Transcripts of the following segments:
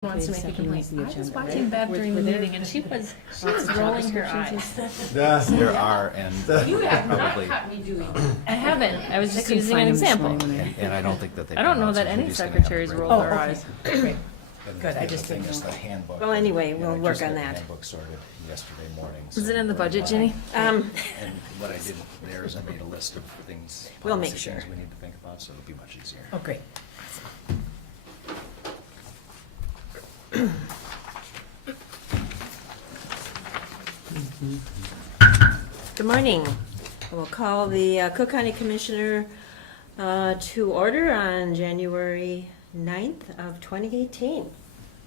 wants to make a Second complaint. reads the I was agenda, watching right? Bev during the Were there meeting and she was lots of job rolling her descriptions and eyes. stuff? There are, and You have not probably, caught me doing that. I haven't. I was just couldn't using an find 'em this example. morning when and I don't think that they. I don't come know out, that so any we're just gonna have secretaries to roll bring their it. eyes. And Good, I the just other thing didn't is know. the handbook. Well, anyway, Yeah, we'll I work just on got the that. handbook sorted yesterday morning. Is so it in the we're budget, on. Ginny? And what I did there is I made a list of things. We'll make policy things sure. We need to think about, so it'll be much easier. Oh, great. Good morning. We'll call the Cook County Commissioner to order on January 9th of 2018.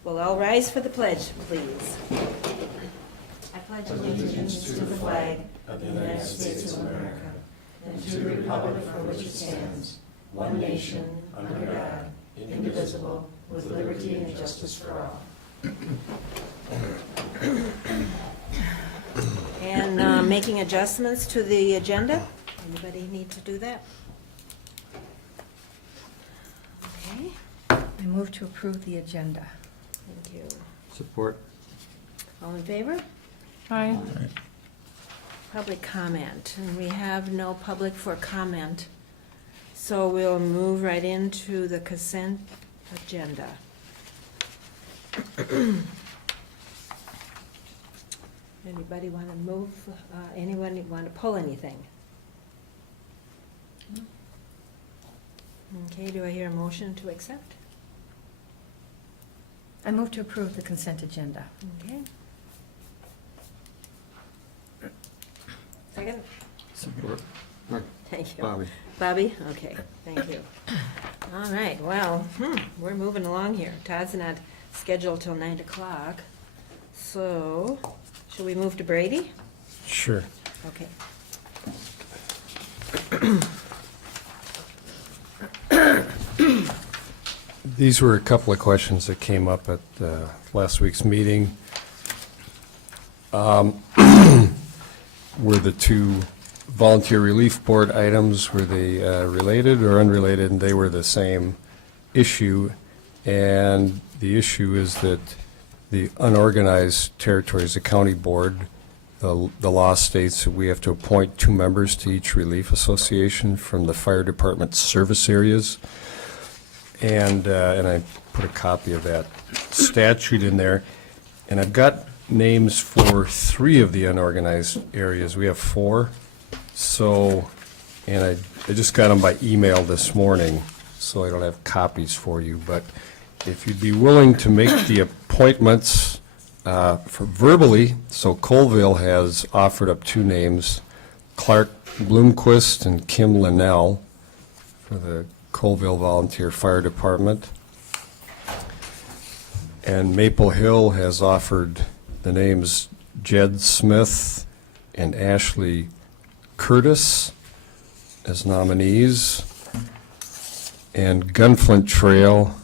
We'll all rise for the pledge, please. I pledge allegiance to the flag of the United States of America and to the republic for which it stands, one nation, under God, indivisible, with liberty and justice for all. And making adjustments to the agenda. Anybody need to do that? Okay, I move to approve the agenda. thank you. Support. All in favor? Hi. Public comment, and we have no public for comment. So we'll move right into the consent agenda. Anybody want to move, anyone want to pull anything? Okay, do I hear a motion to accept? I move to approve the consent agenda. Okay. Second? Support. Thank you. Bobby. Bobby? Okay, thank you. All right, well, we're moving along here. Todd's not scheduled till 9 o'clock. So, shall we move to Brady? Sure. Okay. These were a couple of questions that came up at last week's meeting. Were the two volunteer relief board items, were they related or unrelated? And they were the same issue. And the issue is that the unorganized territories, the county board, the law states that we have to appoint 2 members to each relief association from the fire department service areas. And I put a copy of that statute in there. And I've got names for 3 of the unorganized areas. We have 4. So, and I just got them by email this morning, so I don't have copies for you. But if you'd be willing to make the appointments for verbally, so Colville has offered up 2 names, Clark Bloomquist and Kim Linnell for the Colville Volunteer Fire Department. And Maple Hill has offered the names Jed Smith and Ashley Curtis as nominees. And Gunflint Trail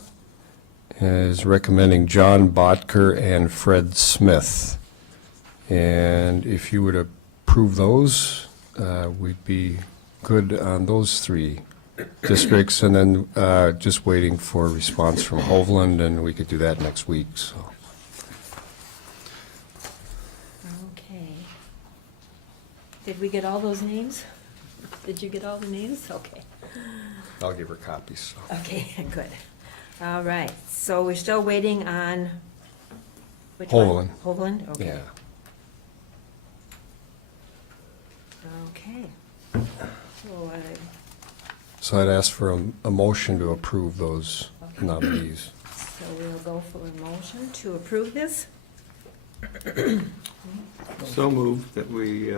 is recommending John Botker and Fred Smith. And if you would approve those, we'd be good on those 3 districts, and then just waiting for a response from Hovland, and we could do that next week, so. Okay. Did we get all those names? Did you get all the names? Okay. I'll give her copies, so. Okay, good. All right, so we're still waiting on, which one? Hovland. Hovland, okay. Yeah. Okay. So, So I'd ask for a motion to approve those nominees. so we'll go for a motion to approve this. So moved that we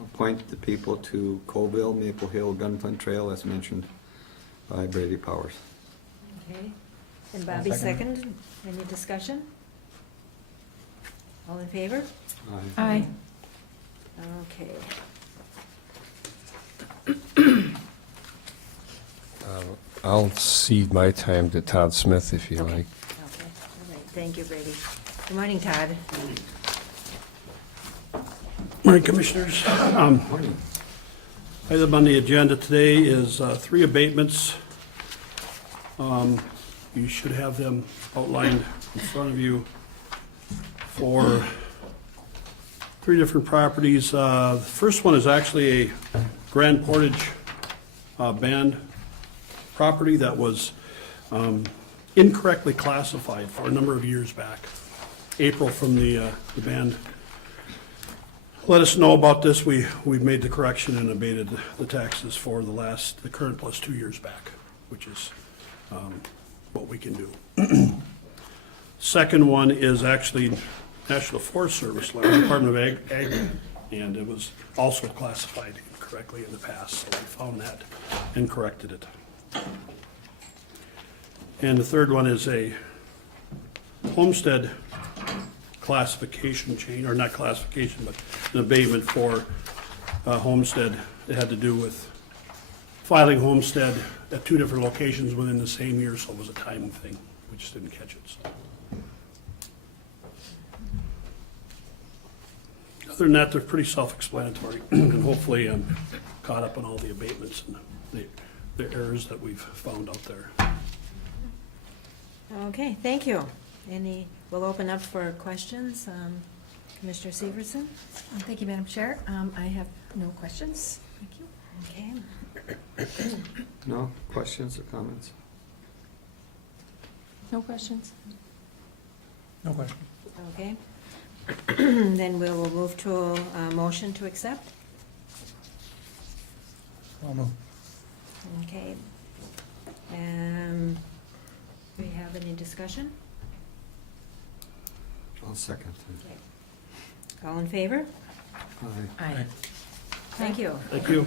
appoint the people to Colville, Maple Hill, Gunflint Trail, as mentioned by Brady Powers. Okay. And Bobby second. Any discussion? All in favor? Aye. Okay. I'll cede my time to Todd Smith if you Okay. like. Okay, all right, thank you, Brady. Good morning, Todd. Morning, Commissioners. Item on the agenda today is 3 abatements. You should have them outlined in front of you for 3 different properties. The first one is actually a Grand Portage band property that was incorrectly classified for a number of years back. April from the band let us know about this. We've made the correction and abated the taxes for the current plus 2 years back, which is what we can do. Second one is actually National Forest Service, land, Department of Ag, and it was also classified incorrectly in the past, so we found that and corrected it. And the third one is a homestead classification change, or not classification, but an abatement for homestead. It had to do with filing homestead at 2 different locations within the same year, so it was a timing thing. We just didn't catch it. So. Other than that, they're pretty self-explanatory, and hopefully I'm caught up on all the abatements and the errors that we've found out there. Okay, thank you. We'll open up for questions. Commissioner Severson? Thank you, Madam Chair. I have no questions. Thank you. Okay. No questions or comments? No questions? No question. Okay. Then we will move to a motion to accept. I'll move. Okay. Do we have any discussion? I'll second. All in favor? Aye. Aye. Thank you. Thank you.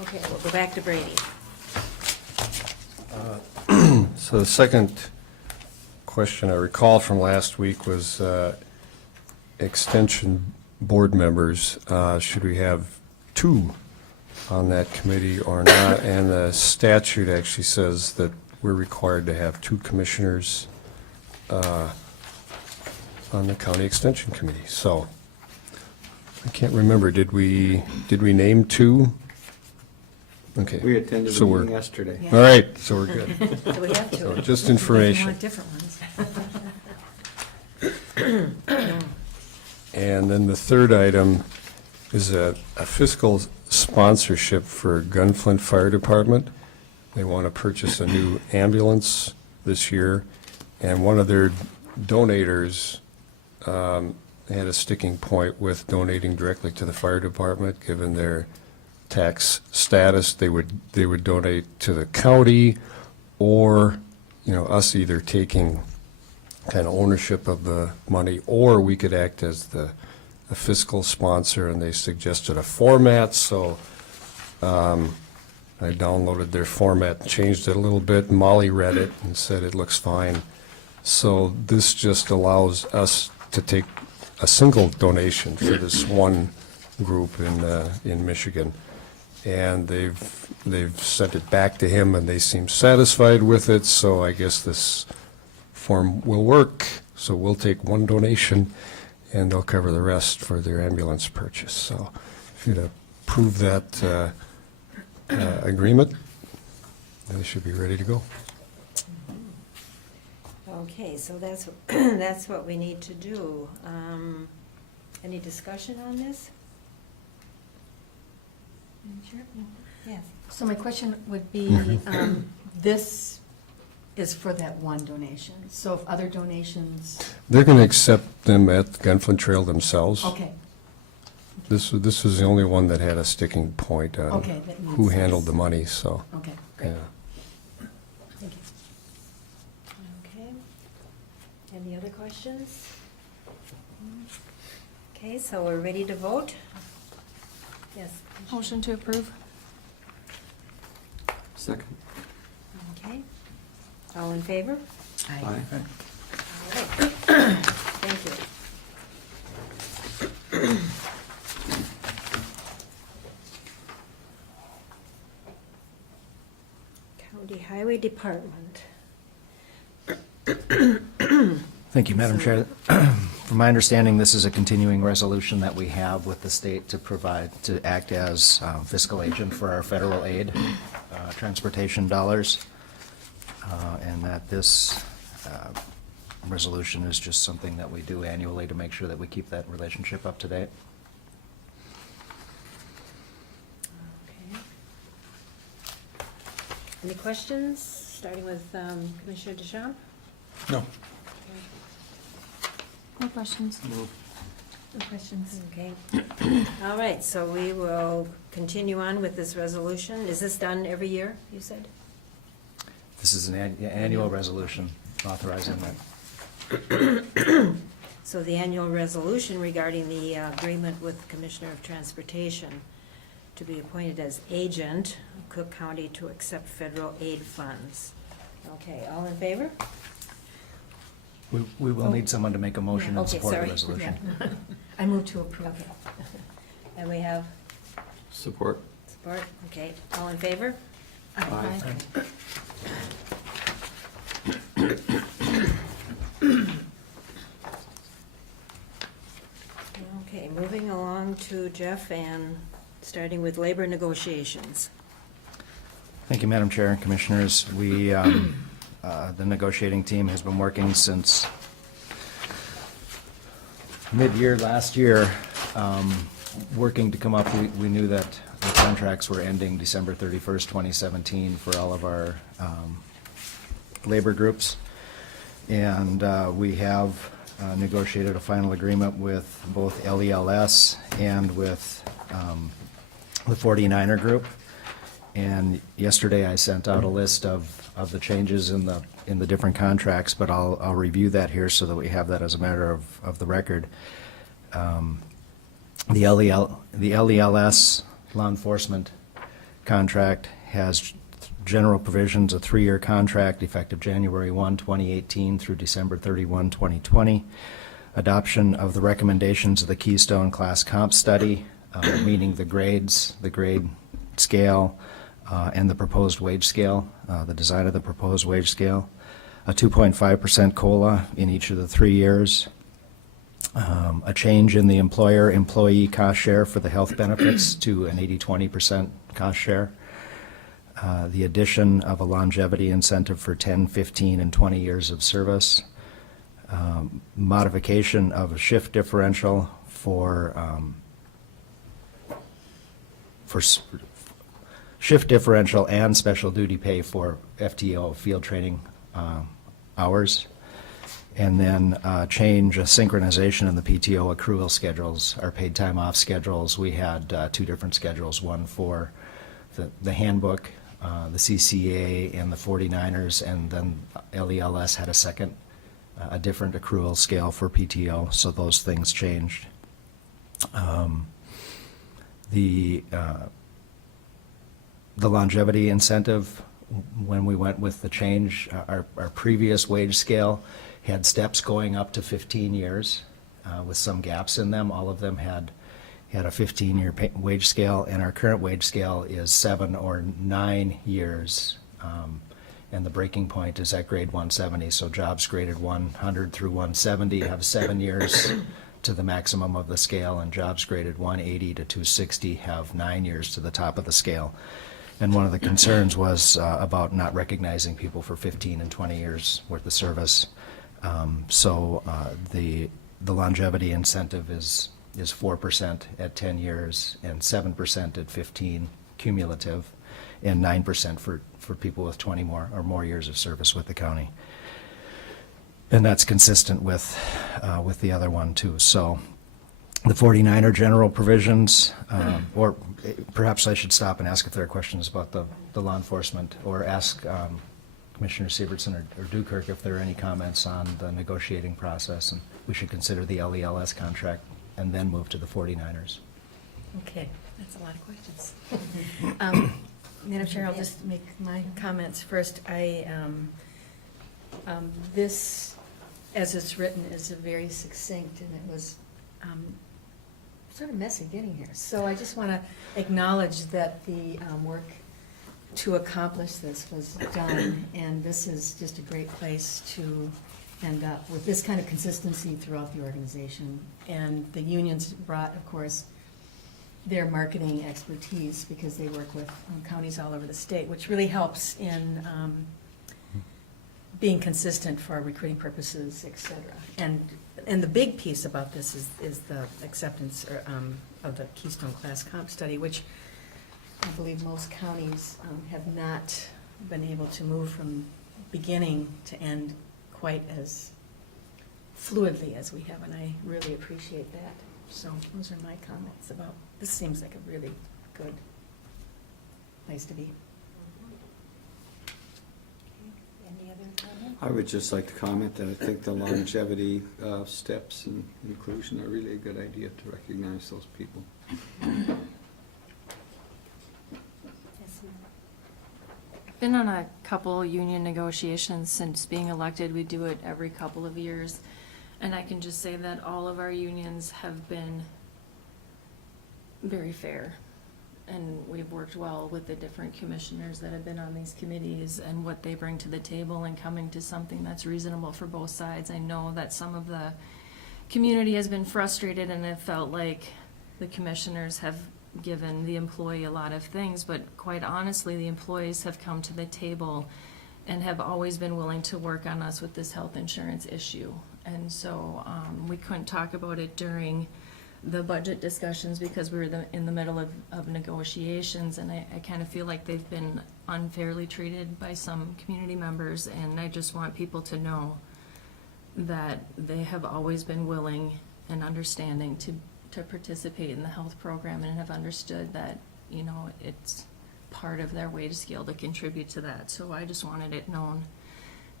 Okay, we'll go back to Brady. So the second question I recall from last week was extension board members. Should we have 2 on that committee or not? And the statute actually says that we're required to have 2 commissioners on the county extension committee. So I can't remember, did we name 2? Okay. We attended So the we're- meeting yesterday. Yeah. All right, so we're good. Do we have So to? just If you information. want different ones. And then the third item is a fiscal sponsorship for Gunflint Fire Department. They want to purchase a new ambulance this year, and one of their donators had a sticking point with donating directly to the fire department, given their tax status. They would donate to the county, or, us either taking kind of ownership of the money, or we could act as the fiscal sponsor, and they suggested a format, so I downloaded their format and changed it a little bit. Molly read it and said it looks fine. So this just allows us to take a single donation for this one group in Michigan. And they've sent it back to him, and they seem satisfied with it, so I guess this form will work. So we'll take one donation, and they'll cover the rest for their ambulance purchase. So if you'd approve that agreement, they should be ready to go. Okay, so that's what we need to do. Any discussion on this? Yes. So my question would be, this is for that one donation. So if other donations, They're going to accept them at Gunflint Trail themselves. okay, This was the only one that had a sticking point on Okay, that makes who handled sense. the money, so, okay, great. yeah. Thank you. Okay. Any other questions? Okay, so we're ready to vote? Yes. Motion to approve? Second. Okay. All in favor? Aye. All right. Thank you. County Highway Department. Thank you, Madam Chair. From my understanding, this is a continuing resolution that we have with the state to act as fiscal agent for our federal aid, transportation dollars. And that this resolution is just something that we do annually to make sure that we keep that relationship up to date. Okay. Any questions, starting with Commissioner Deschamps? No. No questions. No questions? Okay. All right, so we will continue on with this resolution. Is this done every year, you said? This is an annual resolution authorizing that. So the annual resolution regarding the agreement with Commissioner of Transportation to be appointed as agent of Cook County to accept federal aid funds. Okay, all in favor? We will need someone to make a motion in Okay, support of the sorry. resolution. I move to approve. Okay. And we have Support. support? Okay, all in favor? Aye. Okay, moving along to Jeff and starting with labor negotiations. Thank you, Madam Chair and Commissioners. We, the negotiating team has been working since mid-year last year, working to come up, we knew that the contracts were ending December 31st, 2017 for all of our labor groups. And we have negotiated a final agreement with both LELS and with the 49er group. And yesterday I sent out a list of the changes in the different contracts, but I'll review that here so that we have that as a matter of the record. The LELS law enforcement contract has general provisions, a 3-year contract effective January 1, 2018 through December 31, 2020. Adoption of the recommendations of the Keystone Class Comp Study, meaning the grade scale, and the proposed wage scale, the design of the proposed wage scale. A 2.5% COLA in each of the 3 years. A change in the employer-employee cost share for the health benefits to an 80-20% cost share. The addition of a longevity incentive for 10, 15, and 20 years of service. Modification of a shift differential for shift differential and special duty pay for FTO, field training hours. And then change, a synchronization in the PTO accrual schedules, our paid time off schedules. We had 2 different schedules, one for the handbook, the CCA, and the 49ers, and then LELS had a different accrual scale for PTO, so those things changed. The longevity incentive, when we went with the change, our previous wage scale had steps going up to 15 years with some gaps in them. All of them had a 15-year wage scale, and our current wage scale is 7 or 9 years. And the breaking point is at grade 170, so jobs graded 100 through 170 have 7 years to the maximum of the scale, and jobs graded 180 to 260 have 9 years to the top of the scale. And one of the concerns was about not recognizing people for 15 and 20 years worth of service. So the longevity incentive is 4% at 10 years and 7% at 15 cumulative, and 9% for people with 20 or more years of service with the county. And that's consistent with the other one too. So the 49er general provisions, or perhaps I should stop and ask if there are questions about the law enforcement, or ask Commissioner Siebertson or Dukirk if there are any comments on the negotiating process, and we should consider the LELS contract and then move to the 49ers. Okay, that's a lot of questions. Madam Chair, I'll just make my comments first. This, as it's written, is very succinct, and it was sort of messy getting here. So I just want to acknowledge that the work to accomplish this was done, and this is just a great place to And with this kind of consistency throughout the organization, and the unions brought, of course, their marketing expertise because they work with counties all over the state, which really helps in being consistent for recruiting purposes, et cetera. And the big piece about this is the acceptance of the Keystone Class Comp Study, which I believe most counties have not been able to move from beginning to end quite as fluidly as we have, and I really appreciate that. So those are my comments about, this seems like a really good place to be. Any other comments? I would just like to comment that I think the longevity steps and inclusion are really a good idea to recognize those people. Been on a couple union negotiations since being elected. We do it every couple of years. And I can just say that all of our unions have been very fair. And we've worked well with the different commissioners that have been on these committees and what they bring to the table and coming to something that's reasonable for both sides. I know that some of the community has been frustrated and it felt like the commissioners have given the employee a lot of things, but quite honestly, the employees have come to the table and have always been willing to work on us with this health insurance issue. And so we couldn't talk about it during the budget discussions because we were in the middle of negotiations, and I kind of feel like they've been unfairly treated by some community members, and I just want people to know that they have always been willing and understanding to participate in the health program and have understood that, you know, it's part of their wage scale to contribute to that. So I just wanted it known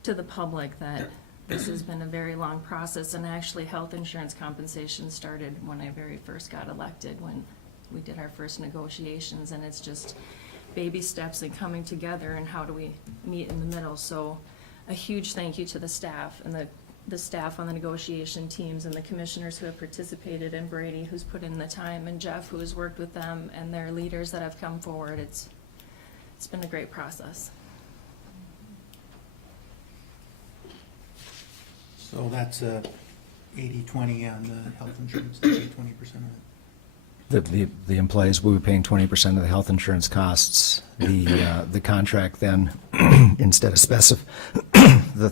to the public that this has been a very long process, and actually health insurance compensation started when I very first got elected, when we did our first negotiations, and it's just baby steps and coming together and how do we meet in the middle. So a huge thank you to the staff and the staff on the negotiation teams and the commissioners who have participated, and Brady who's put in the time, and Jeff who has worked with them, and their leaders that have come forward. It's been a great process. So that's 80/20 on the health insurance, 20% of it. The employees will be paying 20% of the health insurance costs. The contract then, instead of the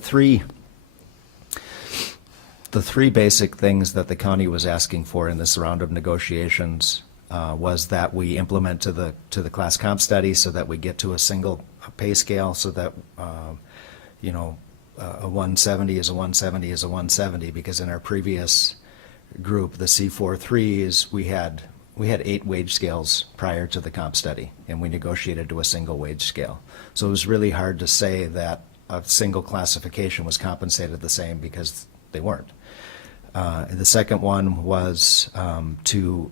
three basic things that the county was asking for in this round of negotiations was that we implement to the class comp study so that we get to a single pay scale, so that you know, a 170 is a 170 is a 170, because in our previous group, the C43s, we had 8 wage scales prior to the comp study, and we negotiated to a single wage scale. So it was really hard to say that a single classification was compensated the same, because they weren't. The second one was the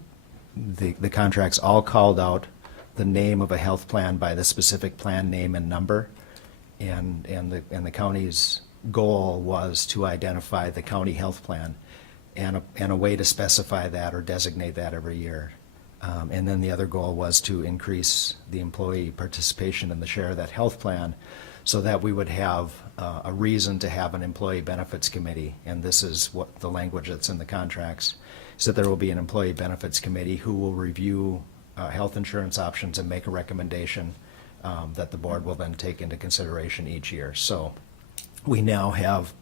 contracts all called out the name of a health plan by the specific plan name and number, and the county's goal was to identify the county health plan and a way to specify that or designate that every year. And then the other goal was to increase the employee participation in the share of that health plan, so that we would have a reason to have an employee benefits committee. And this is what the language that's in the contracts, is that there will be an employee benefits committee who will review health insurance options and make a recommendation that the board will then take into consideration each year. So we now have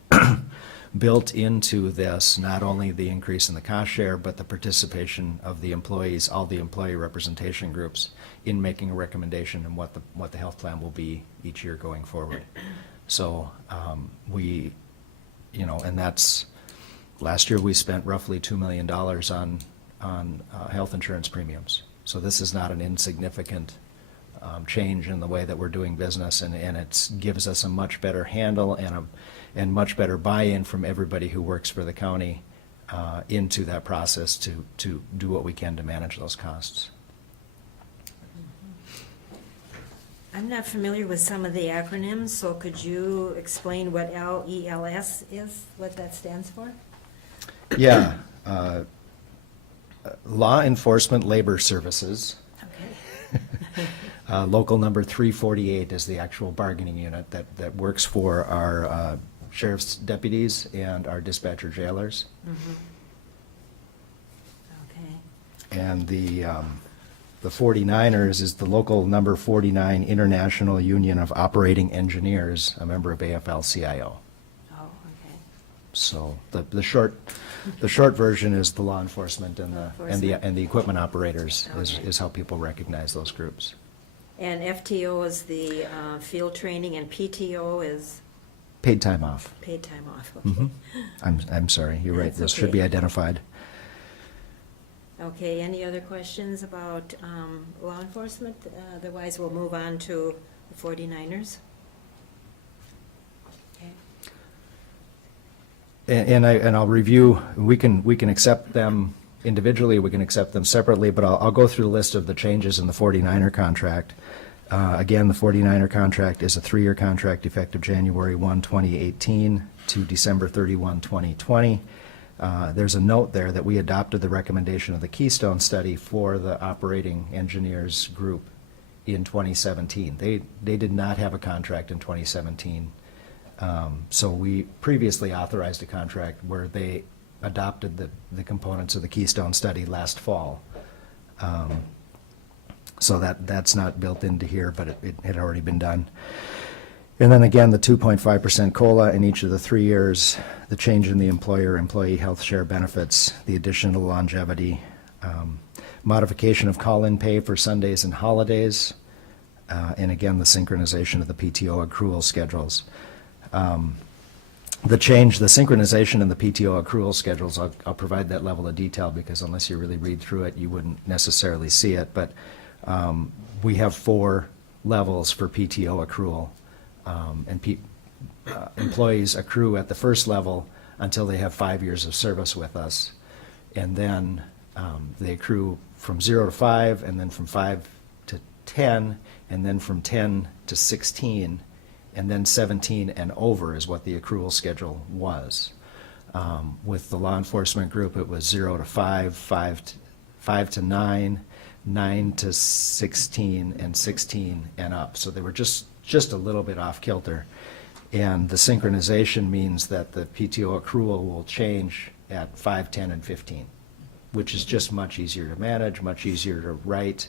built into this not only the increase in the cost share, but the participation of the employees, all the employee representation groups, in making a recommendation on what the health plan will be each year going forward. So we, you know, and that's, last year we spent roughly $2 million on health insurance premiums. So this is not an insignificant change in the way that we're doing business, and it gives us a much better handle and much better buy-in from everybody who works for the county into that process to do what we can to manage those costs. I'm not familiar with some of the acronyms, so could you explain what LELS is, what that stands for? Yeah. Law Enforcement Labor Services. Okay. Local number 348 is the actual bargaining unit that works for our sheriff's deputies and our dispatcher jailers. Okay. And the 49ers is the local number 49 International Union of Operating Engineers, a member of AFL-CIO. Oh, okay. So the short version is the law enforcement and the equipment operators Okay. is how people recognize those groups. And FTO is the field training, and PTO is Paid time off. paid time off. Okay. Mhm. I'm sorry, you're right, That's those should be okay. identified. Okay, any other questions about law enforcement? Otherwise, we'll move on to the 49ers. Okay. And I'll review, we can accept them individually, we can accept them separately, but I'll go through the list of the changes in the 49er contract. Again, the 49er contract is a 3-year contract effective January 1, 2018 to December 31, 2020. There's a note there that we adopted the recommendation of the Keystone Study for the operating engineers group in 2017. They did not have a contract in 2017. So we previously authorized a contract where they adopted the components of the Keystone Study last fall. So that's not built into here, but it had already been done. And then again, the 2.5% COLA in each of the 3 years, the change in the employer-employee health share benefits, the additional longevity, modification of call-in pay for Sundays and holidays, and again, the synchronization of the PTO accrual schedules. The synchronization in the PTO accrual schedules, I'll provide that level of detail because unless you really read through it, you wouldn't necessarily see it. But we have 4 levels for PTO accrual. And employees accrue at the first level until they have 5 years of service with us. And then they accrue from 0 to 5, and then from 5 to 10, and then from 10 to 16, and then 17 and over is what the accrual schedule was. With the law enforcement group, it was 0 to 5, 5 to 9, 9 to 16, and 16 and up. So they were just a little bit off kilter. And the synchronization means that the PTO accrual will change at 5, 10, and 15, which is just much easier to manage, much easier to write.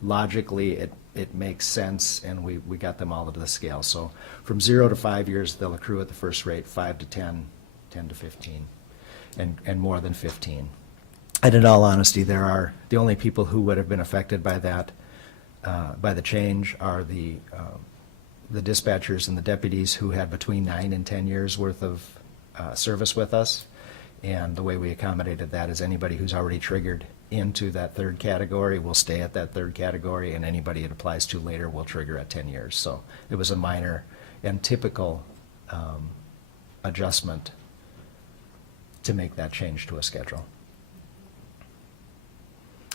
Logically, it makes sense, and we got them all to the scale. So from 0 to 5 years, they'll accrue at the first rate, 5 to 10, 10 to 15, and more than 15. And in all honesty, the only people who would have been affected by that, by the change, are the dispatchers and the deputies who had between 9 and 10 years worth of service with us. And the way we accommodated that is anybody who's already triggered into that 3rd category will stay at that 3rd category, and anybody it applies to later will trigger at 10 years. So it was a minor and typical adjustment to make that change to a schedule.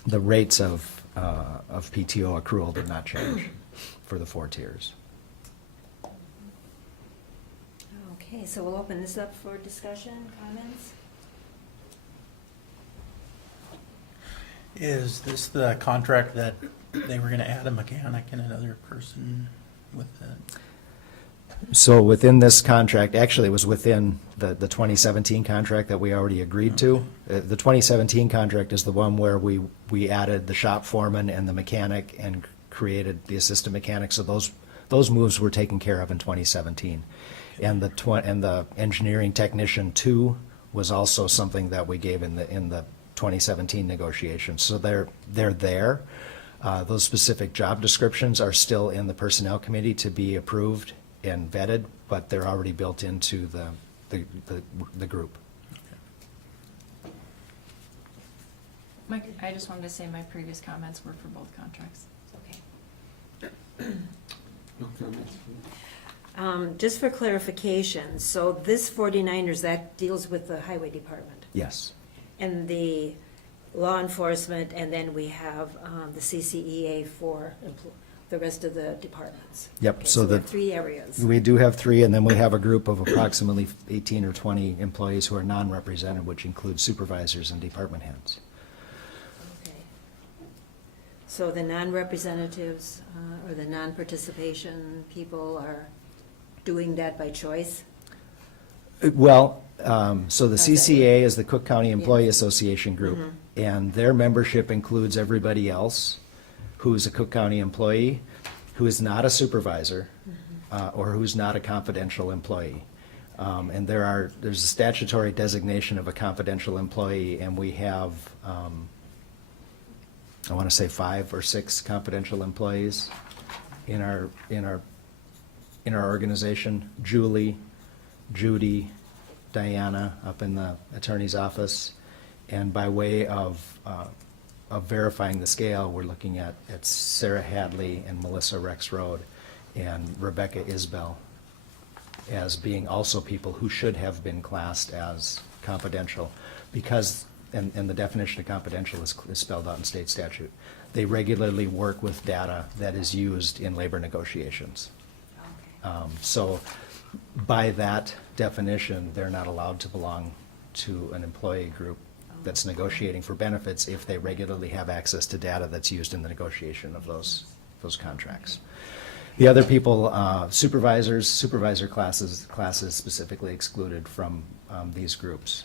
The rates of PTO accrual did not change for the 4 tiers. Okay, so we'll open this up for discussion, comments? Is this the contract that they were gonna add a mechanic and another person with it? So within this contract, actually it was within the 2017 contract that we already agreed to. The 2017 contract is the one where we added the shop foreman and the mechanic and created the assistant mechanic. So those moves were taken care of in 2017. And the engineering technician 2 was also something that we gave in the 2017 negotiations. So they're there. Those specific job descriptions are still in the personnel committee to be approved and vetted, but they're already built into the group. Mike, I just wanted to say my previous comments were for both contracts. Okay. No comments? Just for clarification, so this 49ers, that deals with the highway department Yes. and the law enforcement, and then we have the CCEA for the rest of the departments. Yep, Okay, so we the- have 3 areas. We do have 3, and then we have a group of approximately 18 or 20 employees who are non-represented, which includes supervisors and department heads. Okay. So the non-representatives or the non-participation people are doing that by choice? Well, so the How's that CCA is the Cook County Employee Yes. Association group, and their membership includes everybody else who's a Cook County employee, who is not a supervisor, or who's not a confidential employee. And there's a statutory designation of a confidential employee, and we have, I want to say 5 or 6 confidential employees in our organization. Julie, Judy, Diana up in the attorney's office. And by way of verifying the scale, we're looking at Sarah Hadley and Melissa Rexroad and Rebecca Isbell as being also people who should have been classed as confidential because, and the definition of confidential is spelled out in state statute. They regularly work with data that is used in labor negotiations. So by that definition, they're not allowed to belong to an employee group that's negotiating for benefits if they regularly have access to data that's used in the negotiation of those contracts. The other people, supervisor classes specifically excluded from these groups.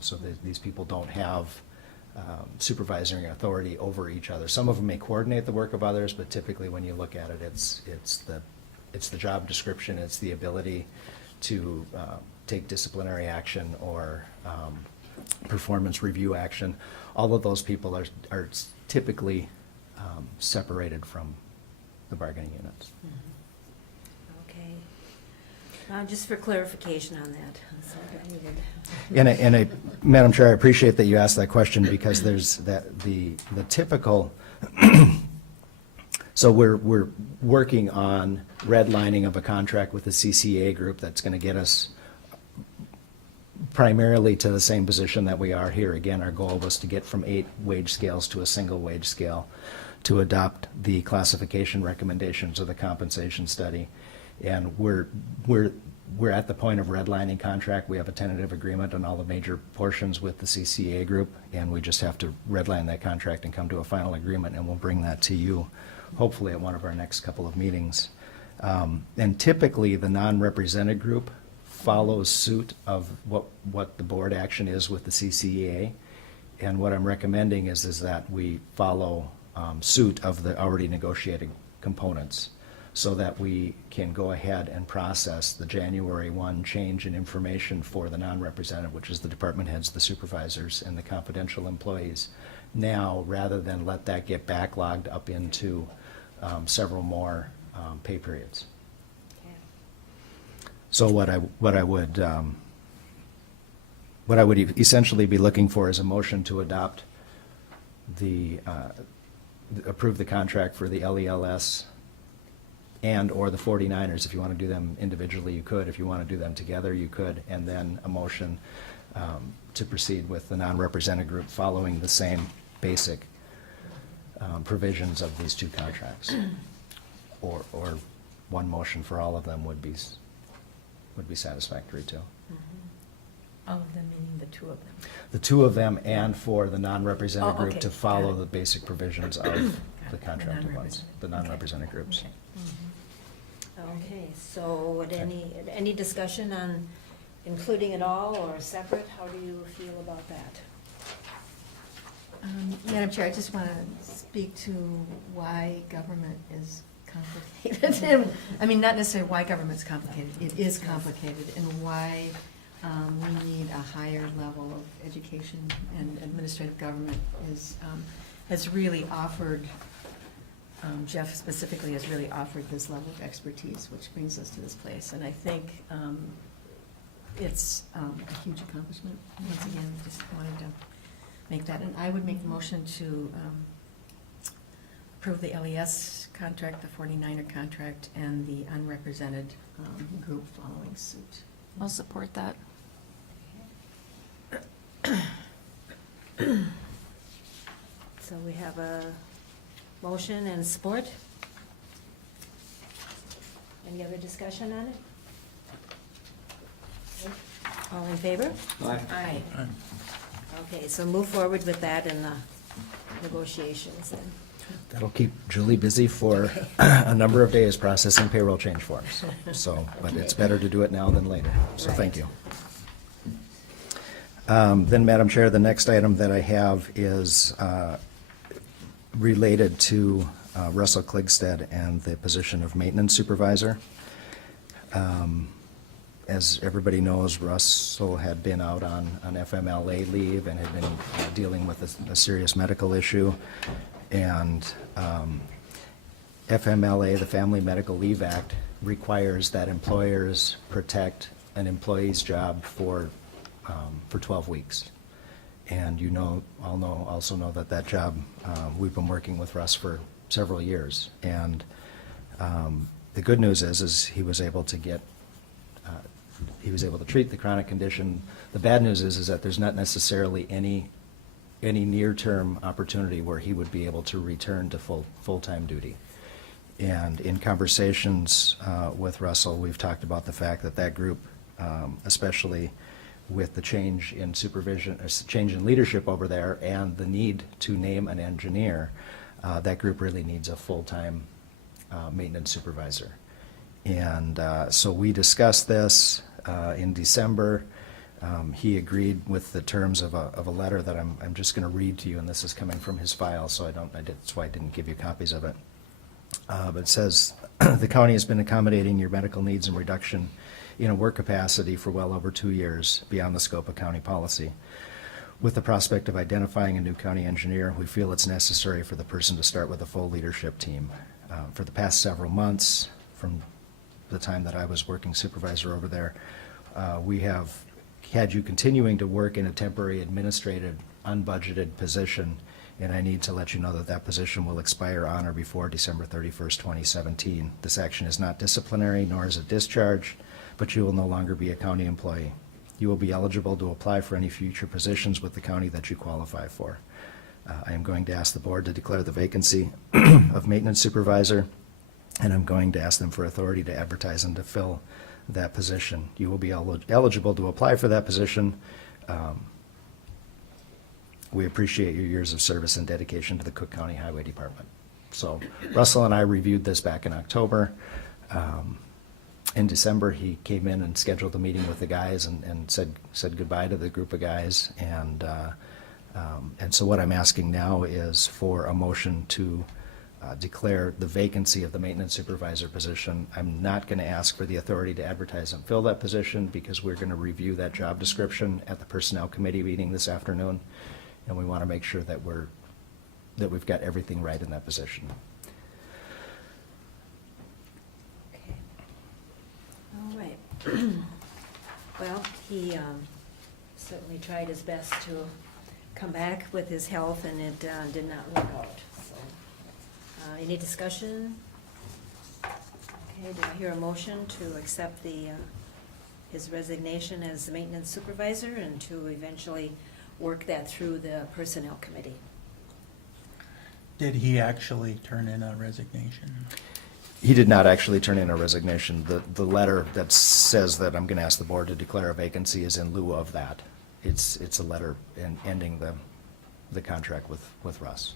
So these people don't have supervisory authority over each other. Some of them may coordinate the work of others, but typically when you look at it, it's the job description, it's the ability to take disciplinary action or performance review action. All of those people are typically separated from the bargaining units. Okay. Just for clarification on that, that's all I needed. And Madam Chair, I appreciate that you asked that question because there's the typical, so we're working on redlining of a contract with the CCA group that's going to get us primarily to the same position that we are here. Again, our goal was to get from 8 wage scales to a single wage scale, to adopt the classification recommendations of the compensation study. And we're at the point of redlining contract. We have a tentative agreement on all the major portions with the CCA group, and we just have to redline that contract and come to a final agreement, and we'll bring that to you, hopefully at one of our next couple of meetings. And typically, the non-represented group follows suit of what the board action is with the CCA. And what I'm recommending is that we follow suit of the already negotiated components so that we can go ahead and process the January 1 change in information for the non-represented, which is the department heads, the supervisors, and the confidential employees now, rather than let that get backlogged up into several more pay periods. So what I would essentially be looking for is a motion to adopt approve the contract for the LELS and/or the 49ers. If you want to do them individually, you could. If you want to do them together, you could. And then a motion to proceed with the non-represented group following the same basic provisions of these 2 contracts. Or one motion for all of them would be satisfactory too. All of them, meaning the 2 of them. The 2 of them and for the non-represented Oh, group okay. to follow Got it. the basic provisions of the contracted ones, the non-represented groups. Okay. Okay, so would any discussion on including it all or separate? How do you feel about that? Madam Chair, I just want to speak to why government is complicated. And, I mean, not necessarily why government's complicated, it is complicated, and why we need a higher level of education, and administrative government has really offered, Jeff specifically has really offered this level of expertise, which brings us to this place. And I think it's a huge accomplishment. Once again, just wanted to make that, and I would make the motion to approve the LES contract, the 49er contract, and the unrepresented group following suit. I'll support that. So we have a motion and support. Any other discussion on it? All in favor? Aye. Aye. Okay, so move forward with that in the negotiations then. That'll keep Julie busy for a number of days processing payroll change forms. So, but it's better to do it now than later, so thank you. Then, Madam Chair, the next item that I have is related to Russell Kligstad and the position of maintenance supervisor. As everybody knows, Russell had been out on FMLA leave and had been dealing with a serious medical issue. And FMLA, the Family Medical Leave Act, requires that employers protect an employee's job for 12 weeks. And also know that job, we've been working with Russ for several years. And the good news is he was able to treat the chronic condition. The bad news is that there's not necessarily any near-term opportunity where he would be able to return to full-time duty. And in conversations with Russell, we've talked about the fact that group, especially with the change in supervision, change in leadership over there, and the need to name an engineer, that group really needs a full-time maintenance supervisor. And so we discussed this in December. He agreed with the terms of a letter that I'm just going to read to you, and this is coming from his file, so that's why I didn't give you copies of it. But it says, the county has been accommodating your medical needs and reduction in a work capacity for well over 2 years beyond the scope of county policy. With the prospect of identifying a new county engineer, we feel it's necessary for the person to start with a full leadership team. For the past several months, from the time that I was working supervisor over there, we have had you continuing to work in a temporary administrative unbudgeted position, and I need to let you know that position will expire on or before December 31st, 2017. This action is not disciplinary, nor is it discharge, but you will no longer be a county employee. You will be eligible to apply for any future positions with the county that you qualify for. I am going to ask the board to declare the vacancy of maintenance supervisor, and I'm going to ask them for authority to advertise and to fill that position. You will be eligible to apply for that position. We appreciate your years of service and dedication to the Cook County Highway Department. So Russell and I reviewed this back in October. In December, he came in and scheduled a meeting with the guys and said goodbye to the group of guys. And so what I'm asking now is for a motion to declare the vacancy of the maintenance supervisor position. I'm not going to ask for the authority to advertise and fill that position because we're going to review that job description at the Personnel Committee meeting this afternoon, and we want to make sure that we've got everything right in that position. Okay. All right. Well, he certainly tried his best to come back with his health, and it did not work out. So, any discussion? Okay, do I hear a motion to accept his resignation as the maintenance supervisor and to eventually work that through the Personnel Committee? Did he actually turn in a resignation? He did not actually turn in a resignation. The letter that says that I'm going to ask the board to declare a vacancy is in lieu of that. It's a letter ending the contract with Russ.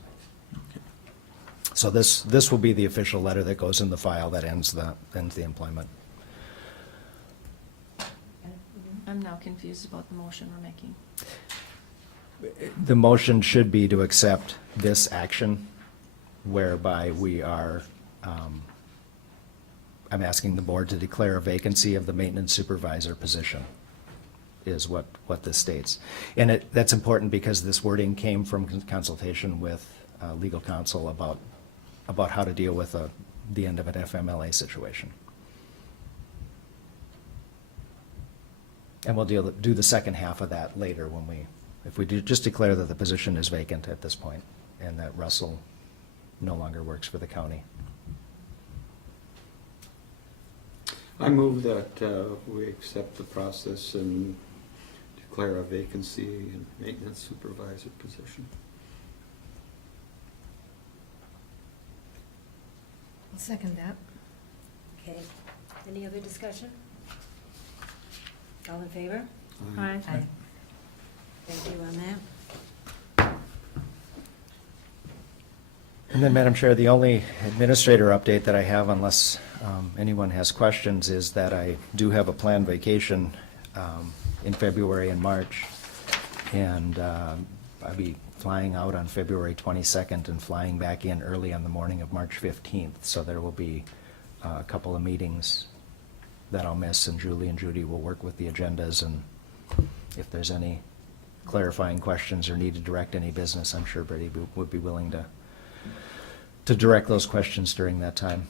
Okay. So this will be the official letter that goes in the file that ends the employment. I'm now confused about the motion we're making. The motion should be to accept this action whereby we are, I'm asking the board to declare a vacancy of the maintenance supervisor position, is what this states. And that's important because this wording came from consultation with legal counsel about how to deal with the end of an FMLA situation. And we'll do the second half of that later if we just declare that the position is vacant at this point and that Russell no longer works for the county. I move that we accept the process and declare a vacancy in maintenance supervisor position. I'll second that. Okay, any other discussion? All in favor? Aye. Thank you on that. And then, Madam Chair, the only administrator update that I have, unless anyone has questions, is that I do have a planned vacation in February and March. And I'll be flying out on February 22nd and flying back in early on the morning of March 15th. So there will be a couple of meetings that I'll miss, and Julie and Judy will work with the agendas, and if there's any clarifying questions or need to direct any business, I'm sure Brady would be willing to direct those questions during that time.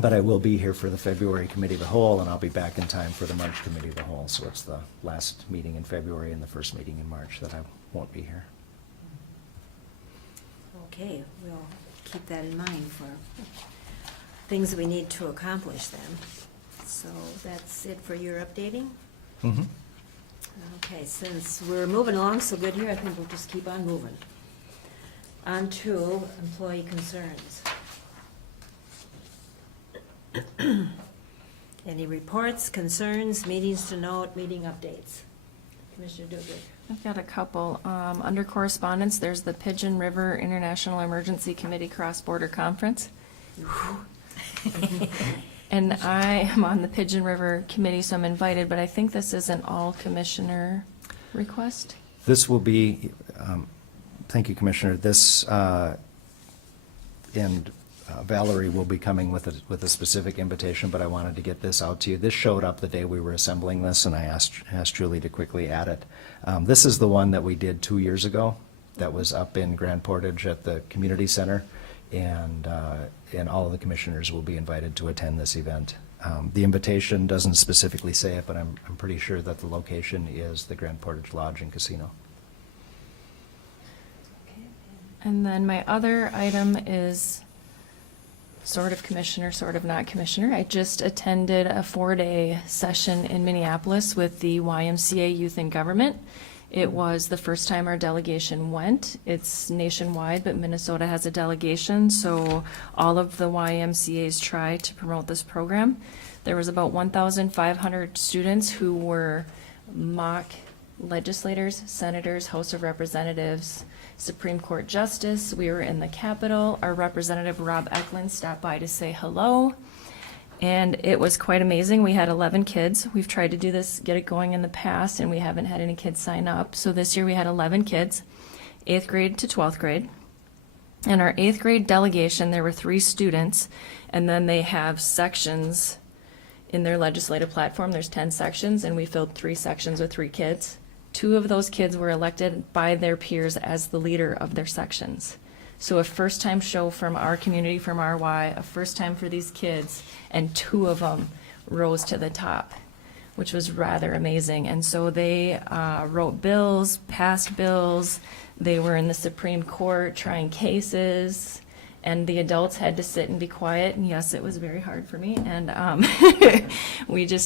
But I will be here for the February Committee of the Whole, and I'll be back in time for the March Committee of the Whole. So it's the last meeting in February and the first meeting in March that I won't be here. Okay, we'll keep that in mind for things we need to accomplish then. So that's it for your updating? Mm-hmm. Okay, since we're moving along so good here, I think we'll just keep on moving. On to employee concerns. Any reports, concerns, meetings to note, meeting updates? Commissioner Duggan. I've got a couple. Under correspondence, there's the Pigeon River International Emergency Committee Cross-Border Conference. And I am on the Pigeon River Committee, so I'm invited, but I think this is an all-commissioner request. This will be, thank you, Commissioner, this, and Valerie will be coming with a specific invitation, but I wanted to get this out to you. This showed up the day we were assembling this, and I asked Julie to quickly add it. This is the one that we did 2 years ago, that was up in Grand Portage at the community center, and all of the commissioners will be invited to attend this event. The invitation doesn't specifically say it, but I'm pretty sure that the location is the Grand Portage Lodge and Casino. And then my other item is sort of commissioner, sort of not commissioner. I just attended a 4-day session in Minneapolis with the YMCA Youth in Government. It was the first time our delegation went. It's nationwide, but Minnesota has a delegation, so all of the YMCAs try to promote this program. There was about 1,500 students who were mock legislators, senators, House of Representatives, Supreme Court Justice. We were in the Capitol. Our representative, Rob Eklund, stopped by to say hello. And it was quite amazing. We had 11 kids. We've tried to do this, get it going in the past, and we haven't had any kids sign up. So this year we had 11 kids, 8th grade to 12th grade. And our 8th grade delegation, there were 3 students, and then they have sections in their legislative platform. There's 10 sections, and we filled 3 sections with 3 kids. 2 of those kids were elected by their peers as the leader of their sections. So a first-time show from our community, from RY, a first time for these kids, and 2 of them rose to the top, which was rather amazing. And so they wrote bills, passed bills. They were in the Supreme Court trying cases, and the adults had to sit and be quiet. And yes, it was very hard for me. And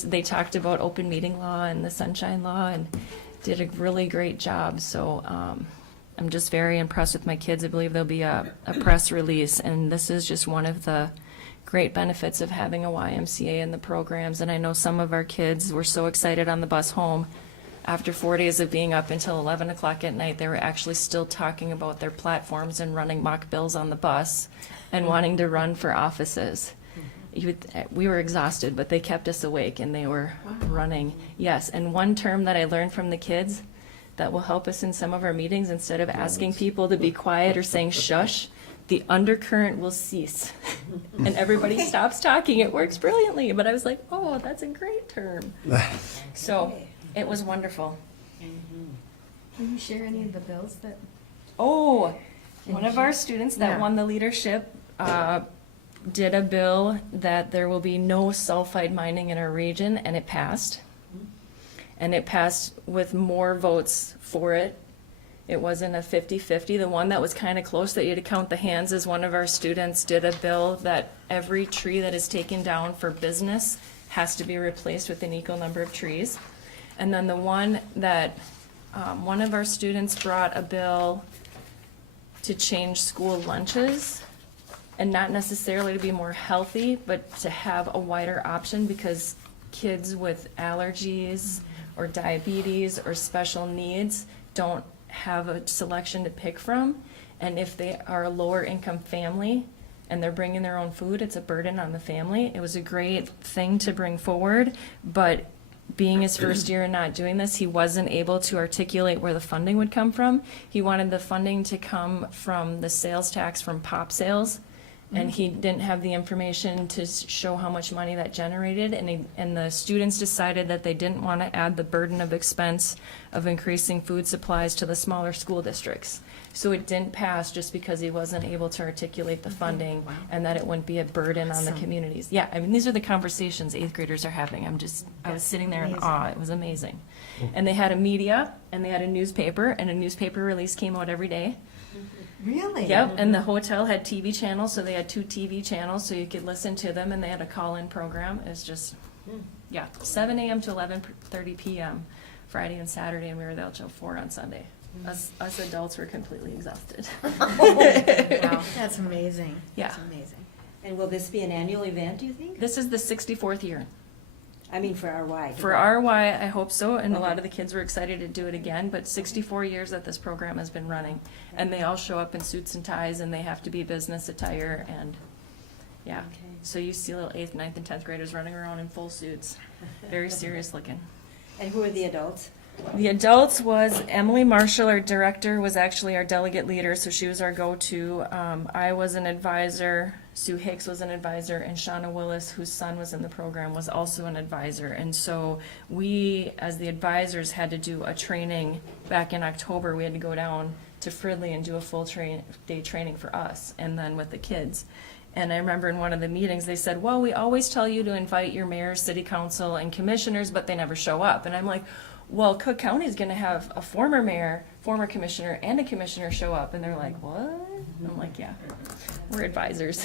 they talked about open meeting law and the Sunshine Law, and did a really great job. So I'm just very impressed with my kids. I believe there'll be a press release, and this is just one of the great benefits of having a YMCA in the programs. And I know some of our kids were so excited on the bus home. After 4 days of being up until 11 o'clock at night, they were actually still talking about their platforms and running mock bills on the bus and wanting to run for offices. We were exhausted, but they kept us awake, and they were running. Yes, and one term that I learned from the kids that will help us in some of our meetings, instead of asking people to be quiet or saying shush, the undercurrent will cease. And everybody stops talking. It works brilliantly. But I was like, oh, that's a great term. So it was wonderful. Can you share any of the bills that? Oh, one of our students that Yeah. won the leadership did a bill that there will be no sulfide mining in our region, and it passed. And it passed with more votes for it. It wasn't a 50-50. The one that was kind of close that you had to count the hands is one of our students did a bill that every tree that is taken down for business has to be replaced with an equal number of trees. And then the one that one of our students brought a bill to change school lunches, and not necessarily to be more healthy, but to have a wider option, because kids with allergies or diabetes or special needs don't have a selection to pick from. And if they are a lower income family and they're bringing their own food, it's a burden on the family. It was a great thing to bring forward, but being his first year and not doing this, he wasn't able to articulate where the funding would come from. He wanted the funding to come from the sales tax from pop sales, and he didn't have the information to show how much money that generated, and the students decided that they didn't want to add the burden of expense of increasing food supplies to the smaller school districts. So it didn't pass just because he wasn't able to articulate the funding and that it wouldn't be a burden on the Awesome. communities. Yeah, I mean, these are the conversations eighth graders are having. I was sitting there in Amazing. awe. It was amazing. And they had a media, and they had a newspaper, and a newspaper release came out every day. Really? Yep, and the hotel had TV channels, so they had 2 TV channels, so you could listen to them, and they had a call-in program. It's just, yeah, 7 a.m. to 11:30 p.m. Friday and Saturday, and we were there till 4 on Sunday. Us adults were completely exhausted. Wow, that's amazing. Yeah. That's amazing. And will this be an annual event, do you think? This is the 64th year. I mean, for RY. For RY, I hope so, and a lot of the kids were excited to do it again, but 64 years that this program has been running. And they all show up in suits and ties, and they have to be business attire, and, yeah. Okay. So you see little 8th, 9th, and 10th graders running around in full suits, very serious looking. And who are the adults? The adults was Emily Marshall, our director, was actually our delegate leader, so she was our go-to. I was an advisor, Sue Hicks was an advisor, and Shauna Willis, whose son was in the program, was also an advisor. And so we, as the advisors, had to do a training back in October. We had to go down to Fridley and do a full day training for us, and then with the kids. And I remember in one of the meetings, they said, well, we always tell you to invite your mayor, city council, and commissioners, but they never show up. And I'm like, well, Cook County is going to have a former mayor, former commissioner, and a commissioner show up. And they're like, what? And I'm like, yeah, we're advisors.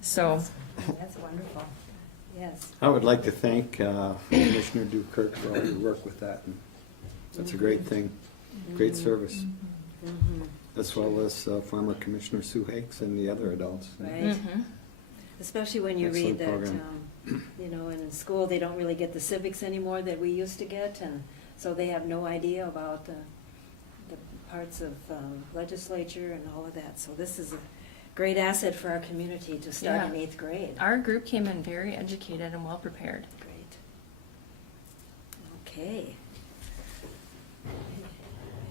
So, That's wonderful. Yes. I would like to thank Commissioner Dukirk for all your work with that. And that's a great thing, great service, as well as former Commissioner Sue Hicks and the other adults. Right. Especially when you read Excellent that, program. you know, in school, they don't really get the civics anymore that we used to get, and so they have no idea about the parts of legislature and all of that. So this is a great asset for our community to start in Yeah. 8th grade. our group came in very educated and well prepared. Great. Okay.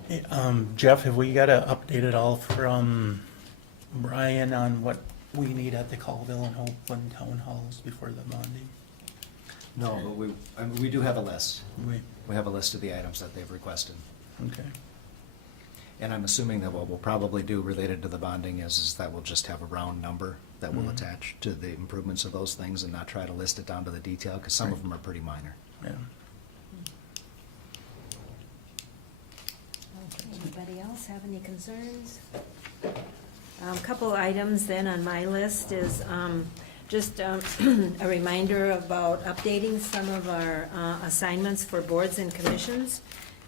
Hey, Jeff, have we got an update at all from Brian on what we need at the Colville and Hopeland town halls before the bonding? No, but we do have a list. We, We have a list of the items that they've requested. okay. And I'm assuming that what we'll probably do related to the bonding is that we'll just have a round number that we'll Mhm. attach to the improvements of those things and not try to list it down to the detail, because some of Right. them are pretty minor. Yeah. Anybody else have any concerns? Couple items then on my list is just a reminder about updating some of our assignments for boards and commissions.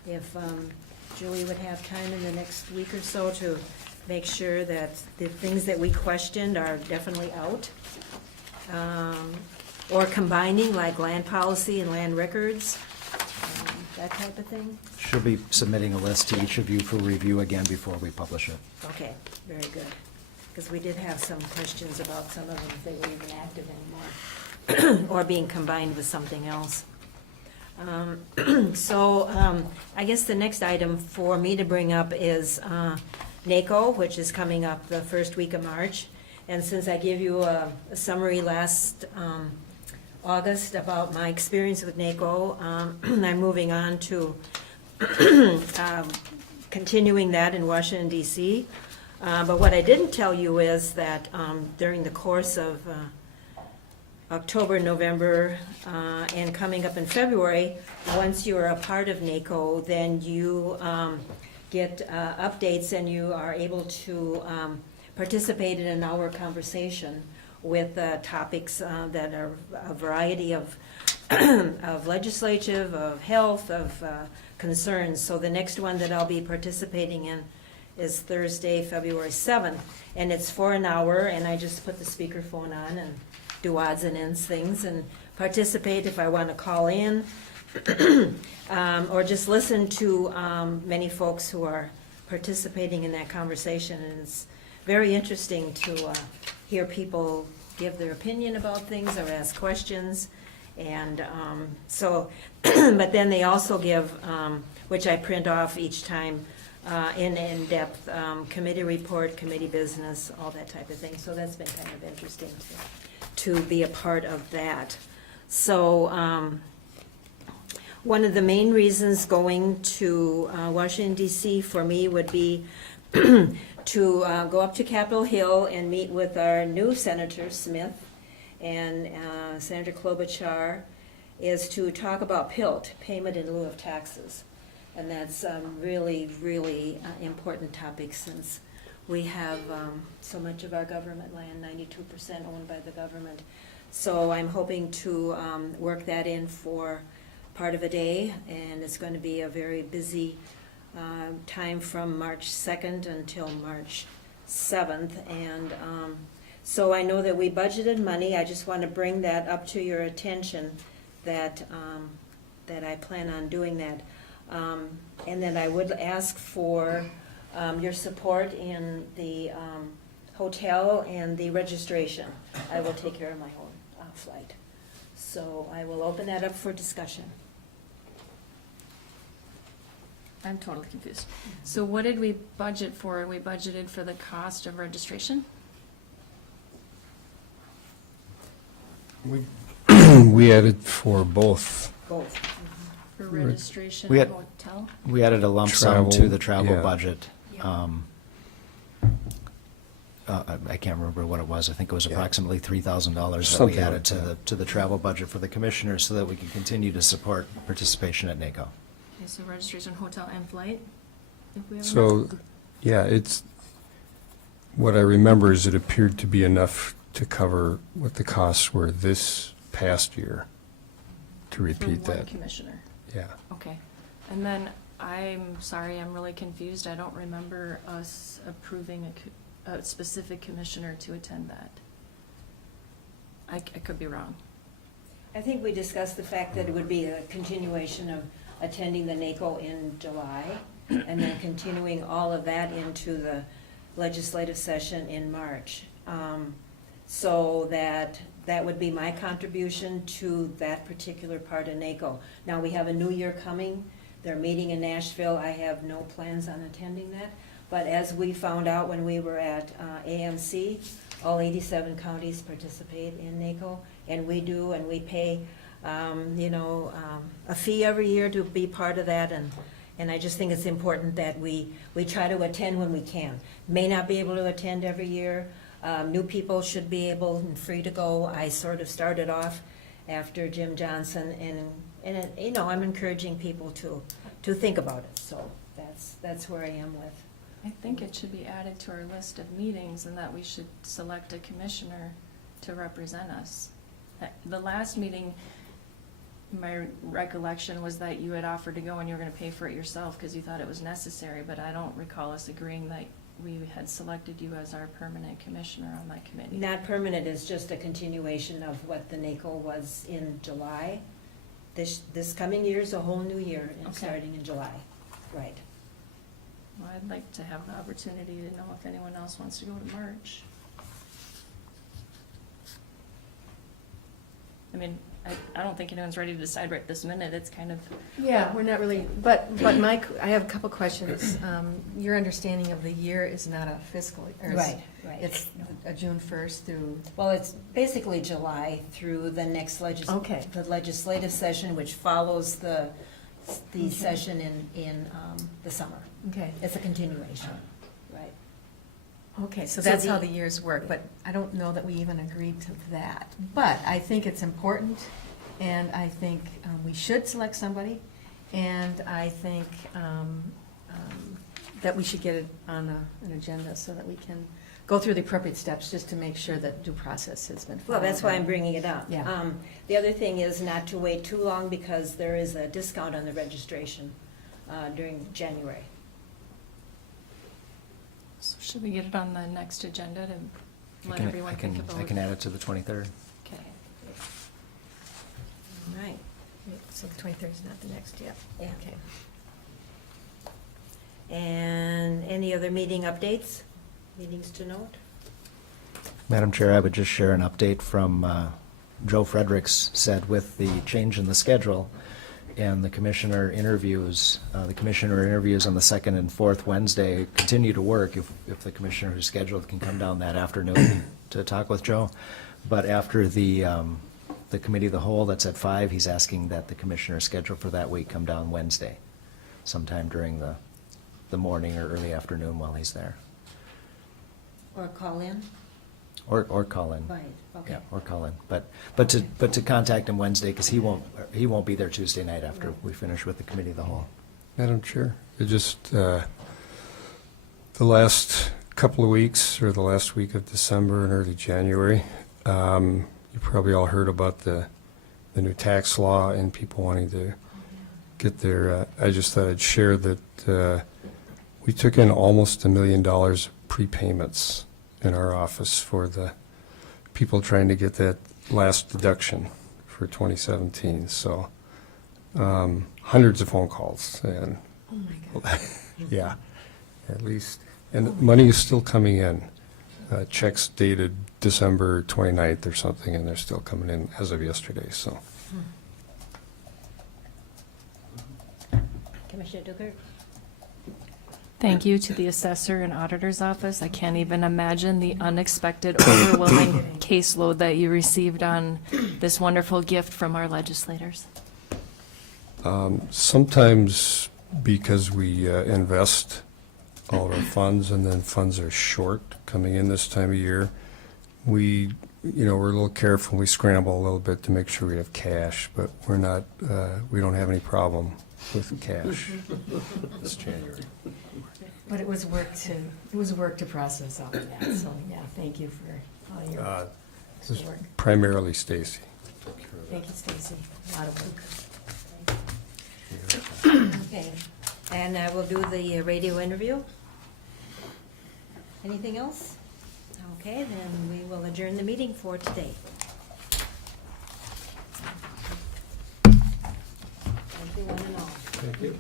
If Julie would have time in the next week or so to make sure that the things that we questioned are definitely out. Or combining like land policy and land records, that type of thing. She'll be submitting a list to each of you for review again before we publish it. Okay, very good. Because we did have some questions about some of them, if they were even active anymore, or being combined with something else. So, I guess the next item for me to bring up is NACO, which is coming up the first week of March. And since I gave you a summary last August about my experience with NACO, I'm moving on to continuing that in Washington DC. But what I didn't tell you is that during the course of October, November, and coming up in February, once you're a part of NACO, then you get updates and you are able to participate in an hour conversation with topics that are a variety of of legislative, of health, of concerns. So the next one that I'll be participating in is Thursday, February 7th, and it's for an hour, and I just put the speakerphone on and do odds and ends things and participate if I want to call in, or just listen to many folks who are participating in that conversation, and it's very interesting to hear people give their opinion about things or ask questions. And but then they also give, which I print off each time, in-depth committee report, committee business, all that type of thing. So that's been kind of interesting to be a part of that. So one of the main reasons going to Washington DC for me would be to go up to Capitol Hill and meet with our new Senator Smith and Senator Klobuchar, is to talk about PILT, payment in lieu of taxes. And that's really, really important topic, since we have so much of our government land, 92% owned by the government. So I'm hoping to work that in for part of a day, and it's going to be a very busy time from March 2nd until March 7th. And so I know that we budgeted money. I just want to bring that up to your attention, that that I plan on doing that. And then I would ask for your support in the hotel and the registration. I will take care of my own flight. So I will open that up for discussion. I'm totally confused. So what did we budget for? We budgeted for the cost of registration? We added for both. Both. For registration We and had- hotel? We added a lump sum to Travel, the travel yeah. budget. I can't remember what it was. I think it was Yeah. approximately $3,000 that we Something added like to that. the travel budget for the commissioners, so that we can continue to support participation at NACO. Okay, so registration, hotel, and flight? If we have enough? So, yeah, it's, what I remember is it appeared to be enough to cover what the costs were this past year, to repeat For one that. commissioner? Yeah. Okay. And then, I'm sorry, I'm really confused. I don't remember us approving a specific commissioner to attend that. I could be wrong. I think we discussed the fact that it would be a continuation of attending the NACO in July, and then continuing all of that into the legislative session in March. So that would be my contribution to that particular part of NACO. Now, we have a new year coming. They're meeting in Nashville. I have no plans on attending that. But as we found out when we were at AMC, all 87 counties participate in NACO, and we do, and we pay, a fee every year to be part of that, and I just think it's important that we try to attend when we can. May not be able to attend every year. New people should be able and free to go. I sort of started off after Jim Johnson, and I'm encouraging people to think about it, so that's where I am with. I think it should be added to our list of meetings, and that we should select a commissioner to represent us. The last meeting, my recollection was that you had offered to go and you were gonna pay for it yourself because you thought it was necessary, but I don't recall us agreeing that we had selected you as our permanent commissioner on that committee. Not permanent, is just a continuation of what the NACO was in July. This coming year is a whole new year, and Okay. starting in July, right. Well, I'd like to have the opportunity to know if anyone else wants to go to March. I mean, I don't think anyone's ready to decide right this minute. It's kind of, Yeah, we're not really, but Mike, I have a couple questions. Your understanding of the year is not a fiscal, or Right. it's a June 1st through, Well, it's basically July through the next Okay. the legislative session, which follows the Okay. session in the summer. okay. It's a continuation, right. Okay, so So that's how the- the years work, but I don't know that we even agreed to that. But I think it's important, and I think we should select somebody, and I think that we should get it on an agenda so that we can go through the appropriate steps just to make sure that due process has been followed. Well, that's why I'm bringing it up. Yeah. The other thing is not to wait too long, because there is a discount on the registration during January. so should we get it on the next agenda to I let can- everyone think about? I can add it to the 23rd. Okay. All right. So the 23rd is not the next, yeah. Yeah. Okay. And any other meeting updates, meetings to note? Madam Chair, I would just share an update from Joe Fredericks said with the change in the schedule and the commissioner interviews on the second and fourth Wednesday continue to work if the commissioner who's scheduled can come down that afternoon to talk with Joe. But after the committee of the whole that's at 5, he's asking that the commissioner scheduled for that week come down Wednesday, sometime during the morning or early afternoon while he's there. Or call in? Or call in. Right, okay. Yeah, or call in. But to contact him Wednesday, because he won't be there Tuesday night after we finish with the committee of the whole. Madam Chair, it just, the last couple of weeks, or the last week of December and early January, you probably all heard about the new tax law and people wanting to get their, I just thought I'd share that we took in almost $1 million of prepayments in our office for the people trying to get that last deduction for 2017. So hundreds of phone calls and Oh, my God. yeah, at least. And money is still coming in. Checks dated December 29th or something, and they're still coming in as of yesterday, so. Commissioner Dukert? Thank you to the assessor and auditor's office. I can't even imagine the unexpected, overwhelming caseload that you received on this wonderful gift from our legislators. Sometimes because we invest all of our funds and then funds are short coming in this time of year, we're a little careful. We scramble a little bit to make sure we have cash, but we're not, we don't have any problem with cash this January. But it was work to process all of that, so, yeah, thank you for all your This is work. primarily Stacy. Thank you, Stacy, a lot of work. Okay, and we'll do the radio interview. Anything else? Okay, then we will adjourn the meeting for today. Thank you, one and all. Thank you.